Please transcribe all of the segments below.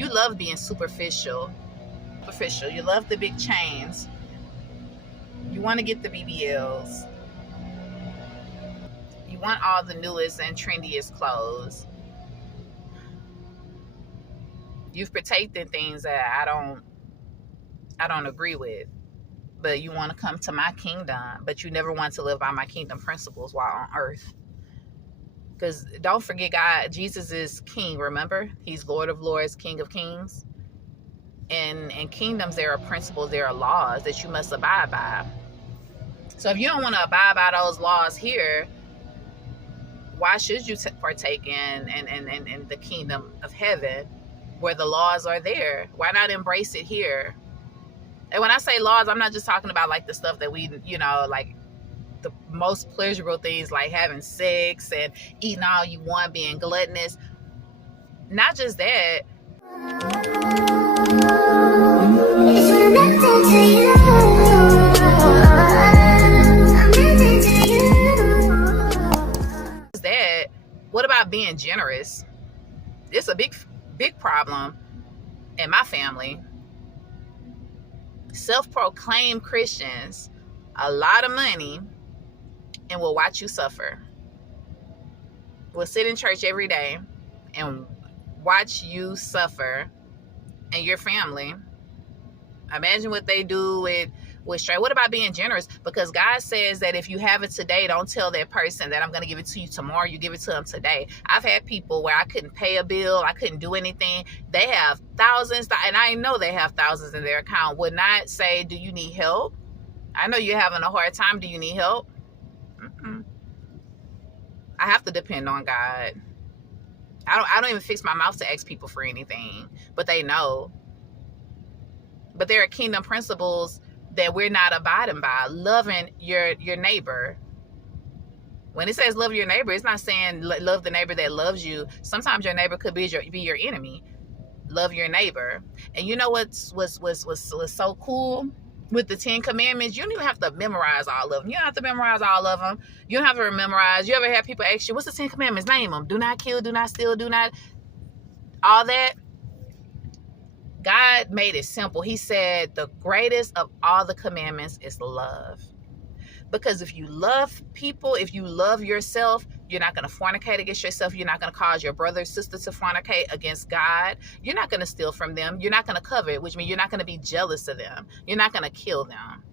You love being superficial. You love the big chains. You want to get the BBLs. You want all the newest and trendiest clothes. You've partaked in things that I don't agree with. But you want to come to my kingdom, but you never want to live by my kingdom principles while on earth. Because don't forget, God, Jesus is king, remember? He's Lord of Lords, King of Kings. And in kingdoms, there are principles, there are laws that you must abide by. So if you don't want to abide by those laws here, why should you partake in the kingdom of heaven where the laws are there? Why not embrace it here? And when I say laws, I'm not just talking about like the stuff that we, like the most pleasurable things like having sex and eating all you want, being gluttonous. Not just that. What about being generous? It's a big problem in my family. Self-proclaimed Christians, a lot of money, and will watch you suffer. Will sit in church every day and watch you suffer and your family. Imagine what they do with straight. What about being generous? Because God says that if you have it today, don't tell that person that I'm going to give it to you tomorrow. You give it to them today. I've had people where I couldn't pay a bill. I couldn't do anything. They have thousands, and I know they have thousands in their account. Would not say, do you need help? I know you're having a hard time. Do you need help? I have to depend on God. I don't even fix my mouth to ask people for anything, but they know. But there are kingdom principles that we're not abiding by. Loving your neighbor. When it says love your neighbor, it's not saying love the neighbor that loves you. Sometimes your neighbor could be your enemy. Love your neighbor. And you know what's so cool with the 10 Commandments? You don't even have to memorize all of them. You don't have to memorize all of them. You don't have to memorize. You ever have people ask you, what's the 10 Commandments? Name them. Do not kill, do not steal, do not... all that. God made it simple. He said the greatest of all the commandments is love. Because if you love people, if you love yourself, you're not going to fornicate against yourself. You're not going to cause your brother or sister to fornicate against God. You're not going to steal from them. You're not going to covet, which means you're not going to be jealous of them. You're not going to kill them.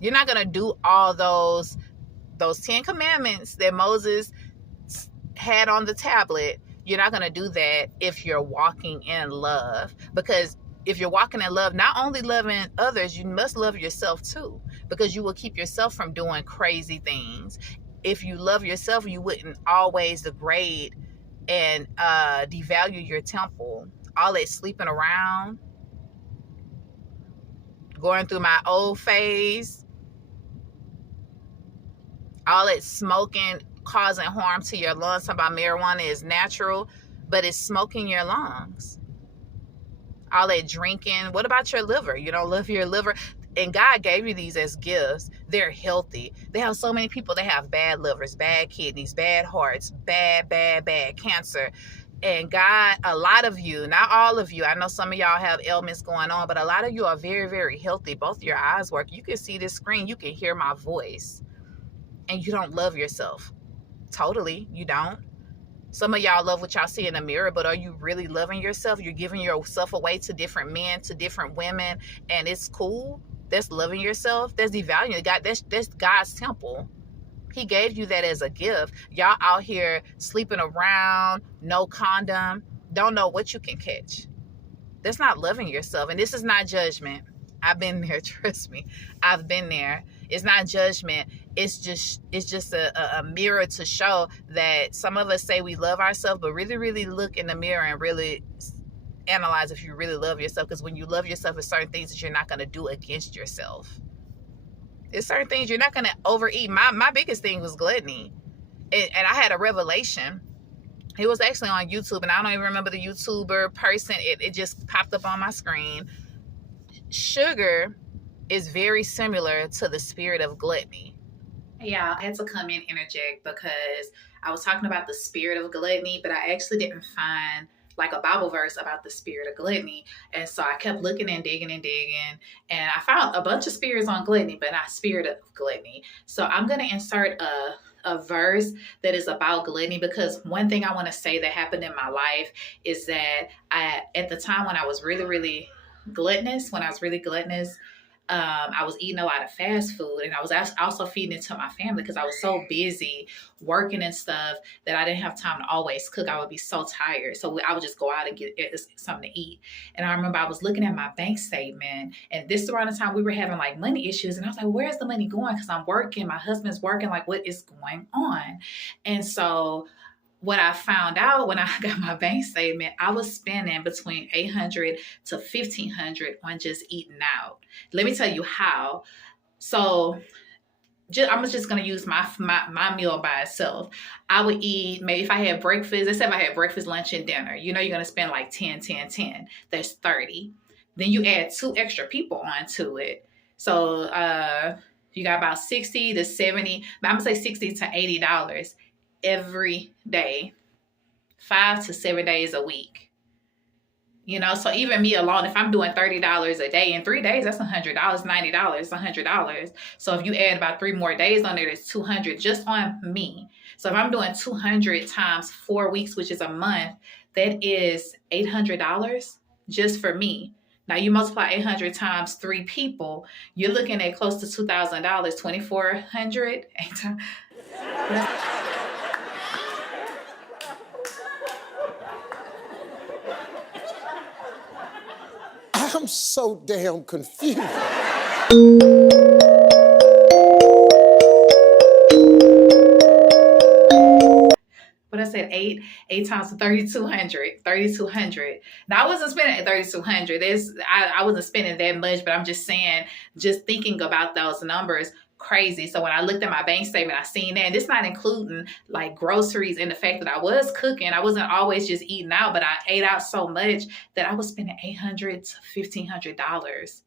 You're not going to do all those 10 commandments that Moses had on the tablet. You're not going to do that if you're walking in love. Because if you're walking in love, not only loving others, you must love yourself too. Because you will keep yourself from doing crazy things. If you love yourself, you wouldn't always degrade and devalue your temple. All that sleeping around, going through my old phase, all that smoking, causing harm to your lungs. Talking about marijuana is natural, but it's smoking your lungs. All that drinking. What about your liver? You don't love your liver. And God gave you these as gifts. They're healthy. They have so many people that have bad livers, bad kidneys, bad hearts, bad cancer. And God, a lot of you, not all of you, I know some of y'all have ailments going on, but a lot of you are very, very healthy. Both your eyes work. You can see this screen. You can hear my voice. And you don't love yourself. Totally, you don't. Some of y'all love what y'all see in the mirror, but are you really loving yourself? You're giving yourself away to different men, to different women, and it's cool. That's loving yourself. That's devaluing God. That's God's temple. He gave you that as a gift. Y'all out here sleeping around, no condom, don't know what you can catch. That's not loving yourself. And this is not judgment. I've been there, trust me. I've been there. It's not judgment. It's just a mirror to show that some of us say we love ourselves, but really, really look in the mirror and really analyze if you really love yourself. Because when you love yourself, there's certain things that you're not going to do against yourself. There's certain things you're not going to overeat. My biggest thing was gluttony. And I had a revelation. It was actually on YouTube, and I don't even remember the YouTuber person. It just popped up on my screen. Sugar is very similar to the spirit of gluttony. Yeah, I had to come in interject because I was talking about the spirit of gluttony, but I actually didn't find like a Bible verse about the spirit of gluttony. And so I kept looking and digging, and I found a bunch of spirits on gluttony, but not spirit of gluttony. So I'm gonna insert a verse that is about gluttony, because one thing I want to say that happened in my life is that I, at the time when I was really gluttonous, I was eating a lot of fast food, and I was also feeding it to my family because I was so busy working and stuff that I didn't have time to always cook. I would be so tired. So I would just go out and get something to eat. And I remember I was looking at my bank statement, and this is around the time we were having like money issues. And I was like, where's the money going? Because I'm working, my husband's working, like, what is going on? And so what I found out when I got my bank statement, I was spending between $800 to $1,500 on just eating out. Let me tell you how. So I'm just gonna use my meal by itself. I would eat, maybe if I had breakfast, let's say if I had breakfast, lunch, and dinner, you're gonna spend like 10, 10, 10. There's 30. Then you add 2 extra people onto it. So you got about 60 to 70, I'm gonna say $60 to $80 every day, 5 to 7 days a week. So even me alone, if I'm doing $30 a day in 3 days, that's $100, $90, $100. So if you add about 3 more days on there, that's $200 just on me. So if I'm doing 200 times 4 weeks, which is a month, that is $800 just for me. Now you multiply 800 times 3 people, you're looking at close to $2,000, $2,400. I'm so damn confused. But I said eight times 3,200. Now I wasn't spending 3,200. I wasn't spending that much, but I'm just saying, just thinking about those numbers, crazy. So when I looked at my bank statement, I seen that, and it's not including like groceries and the fact that I was cooking. I wasn't always just eating out, but I ate out so much that I was spending $800 to $1,500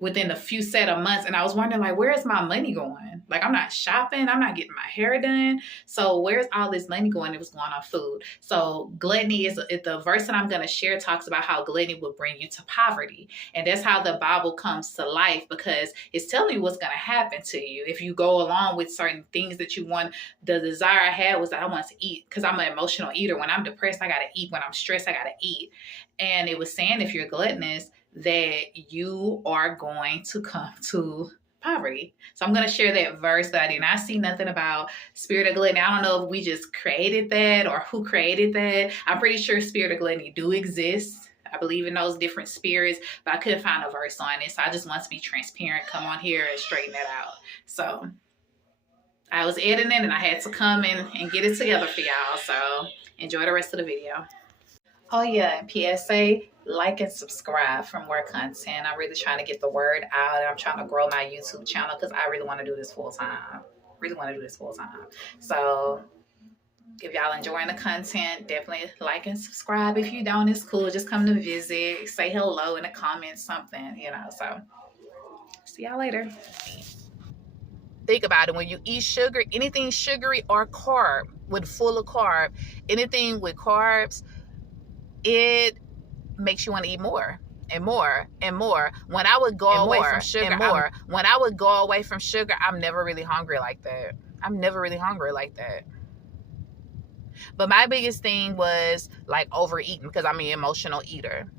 within a few set of months. And I was wondering, like, where is my money going? Like, I'm not shopping. I'm not getting my hair done. So where's all this money going? It was going on food. So gluttony is the verse that I'm going to share talks about how gluttony will bring you to poverty. And that's how the Bible comes to life, because it's telling you what's going to happen to you if you go along with certain things that you want. The desire I had was that I wanted to eat, because I'm an emotional eater. When I'm depressed, I got to eat. When I'm stressed, I got to eat. And it was saying, if you're gluttonous, that you are going to come to poverty. So I'm going to share that verse, but I did not see nothing about spirit of gluttony. I don't know if we just created that or who created that. I'm pretty sure spirit of gluttony do exist. I believe in those different spirits, but I couldn't find a verse on it. So I just want to be transparent, come on here and straighten that out. So I was editing and I had to come and get it together for y'all. So enjoy the rest of the video. Oh yeah, and PSA, like and subscribe for more content. I'm really trying to get the word out. I'm trying to grow my YouTube channel because I really want to do this full time. So if y'all enjoying the content, definitely like and subscribe. If you don't, it's cool. Just come to visit, say hello in the comments, something, So see y'all later. Think about it. When you eat sugar, anything sugary or full of carb, anything with carbs, it makes you want to eat more and more and more. When I would go away from sugar, I'm never really hungry like that. But my biggest thing was like overeating, because I'm an emotional eater.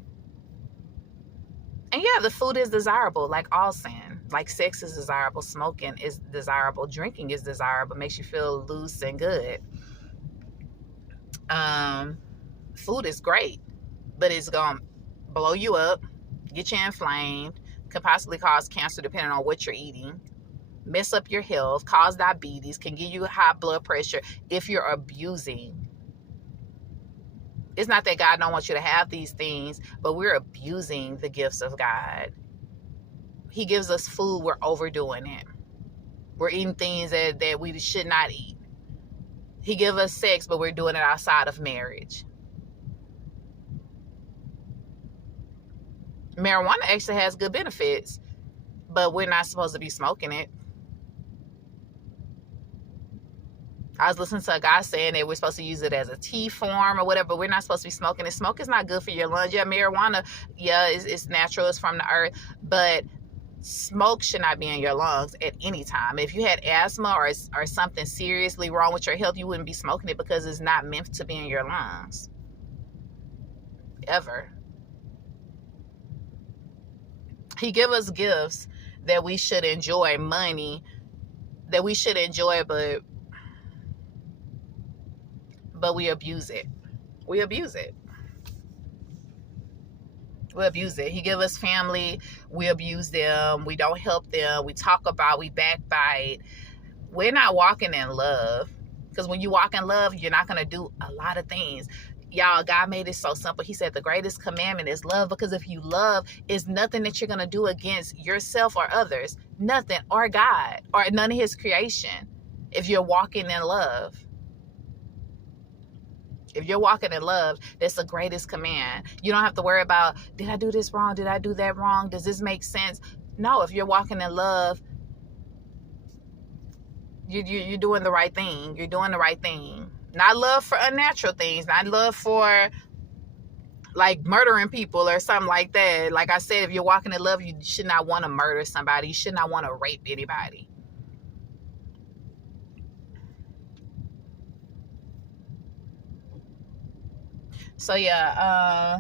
And yeah, the food is desirable, like all sin. Like sex is desirable, smoking is desirable, drinking is desirable, makes you feel loose and good. Food is great, but it's gonna blow you up, get you inflamed, could possibly cause cancer depending on what you're eating, mess up your health, cause diabetes, can give you high blood pressure if you're abusing. It's not that God don't want you to have these things, but we're abusing the gifts of God. He gives us food, we're overdoing it. We're eating things that we should not eat. He gives us sex, but we're doing it outside of marriage. Marijuana actually has good benefits, but we're not supposed to be smoking it. I was listening to a guy saying that we're supposed to use it as a tea form or whatever, but we're not supposed to be smoking it. Smoke is not good for your lungs. Yeah, marijuana, yeah, it's natural, it's from the earth, but smoke should not be in your lungs at any time. If you had asthma or something seriously wrong with your health, you wouldn't be smoking it because it's not meant to be in your lungs. Ever. He give us gifts that we should enjoy, money that we should enjoy, but we abuse it. We abuse it. We abuse it. He give us family, we abuse them, we don't help them, we talk about, we backbite. We're not walking in love. Because when you walk in love, you're not going to do a lot of things. Y'all, God made it so simple. He said the greatest commandment is love, because if you love, it's nothing that you're going to do against yourself or others. Nothing. Or God. Or none of his creation. If you're walking in love. If you're walking in love, that's the greatest command. You don't have to worry about, did I do this wrong? Did I do that wrong? Does this make sense? No, if you're walking in love, you're doing the right thing. You're doing the right thing. Not love for unnatural things. Not love for like murdering people or something like that. Like I said, if you're walking in love, you should not want to murder somebody. You should not want to rape anybody. So yeah,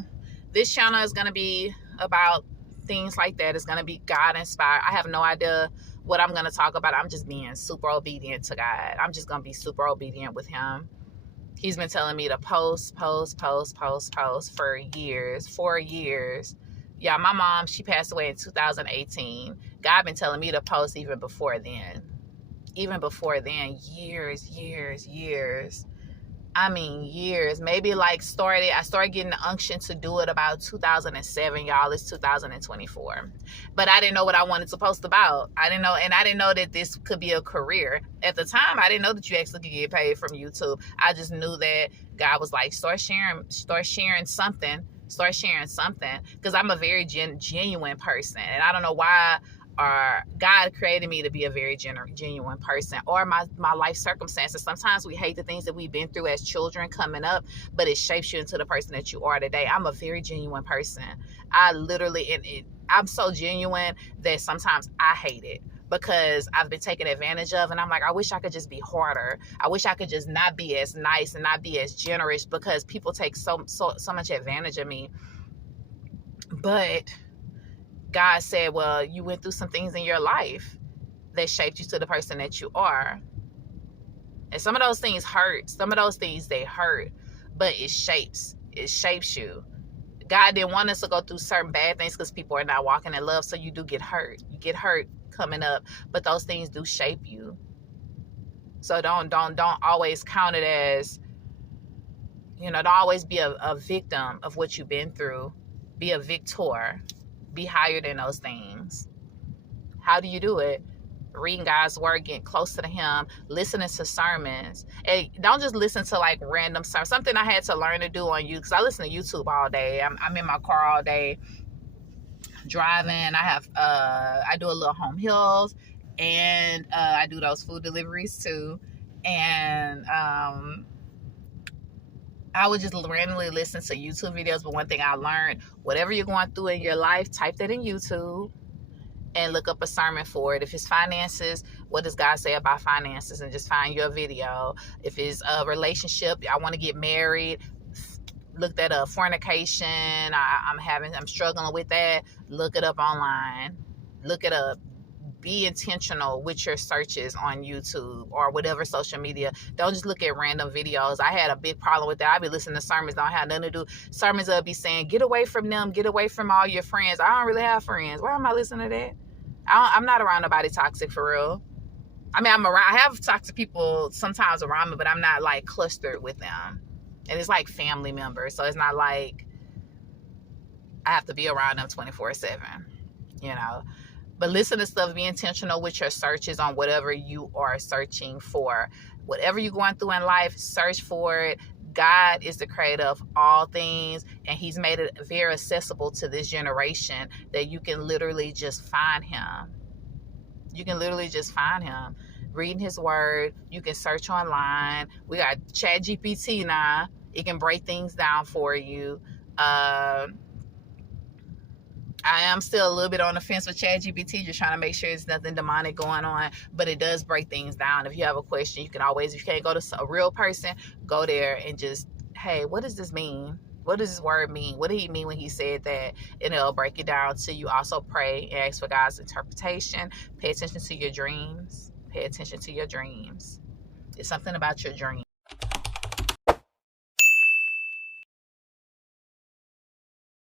this channel is going to be about things like that. It's going to be God inspired. I have no idea what I'm going to talk about. I'm just being super obedient to God. I'm just going to be super obedient with him. He's been telling me to post for years, 4 years. Yeah, my mom, she passed away in 2018. God been telling me to post even before then. Even before then, years. I mean, years. Maybe like I started getting the unction to do it about 2007, y'all. It's 2024. But I didn't know what I wanted to post about. I didn't know that this could be a career. At the time, I didn't know that you actually could get paid from YouTube. I just knew that God was like, start sharing something. Start sharing something. Because I'm a very genuine person. And I don't know why or God created me to be a very genuine person, or my life circumstances. Sometimes we hate the things that we've been through as children coming up, but it shapes you into the person that you are today. I'm a very genuine person. I'm so genuine that sometimes I hate it because I've been taken advantage of, and I'm like, I wish I could just be harder. I wish I could just not be as nice and not be as generous, because people take so much advantage of me. But God said, well, you went through some things in your life that shaped you to the person that you are. And some of those things hurt. Some of those things, they hurt. But it shapes you. God didn't want us to go through certain bad things because people are not walking in love. So you do get hurt. You get hurt coming up. But those things do shape you. So don't always count it as, don't always be a victim of what you've been through. Be a victor. Be higher than those things. How do you do it? Reading God's word, getting closer to him, listening to sermons. And don't just listen to like random sermons. Something I had to learn to do on YouTube, because I listen to YouTube all day. I'm in my car all day driving. I do a little home heals, and I do those food deliveries too. And I would just randomly listen to YouTube videos. But one thing I learned, whatever you're going through in your life, type that in YouTube and look up a sermon for it. If it's finances, what does God say about finances? And just find your video. If it's a relationship, I want to get married, look that up. Fornication, I'm struggling with that. Look it up online. Look it up. Be intentional with your searches on YouTube or whatever social media. Don't just look at random videos. I had a big problem with that. I'd be listening to sermons, don't have nothing to do. Sermons will be saying, get away from them, get away from all your friends. I don't really have friends. Why am I listening to that? I'm not around nobody toxic for real. I mean, I have toxic people sometimes around me, but I'm not like clustered with them. And it's like family members. So it's not like I have to be around them 24/7, But listen to stuff, be intentional with your searches on whatever you are searching for. Whatever you're going through in life, search for it. God is the creator of all things, and he's made it very accessible to this generation that you can literally just find him. You can literally just find him. reading his word. You can search online. We got Chat GPT now. It can break things down for you. I am still a little bit on the fence with ChatGPT, just trying to make sure there's nothing demonic going on, but it does break things down. If you have a question, you can always, if you can't go to a real person, go there and just, hey, what does this mean? What does this word mean? What did he mean when he said that? And it'll break it down to you. Also pray and ask for God's interpretation. Pay attention to your dreams. Pay attention to your dreams. It's something about your dreams.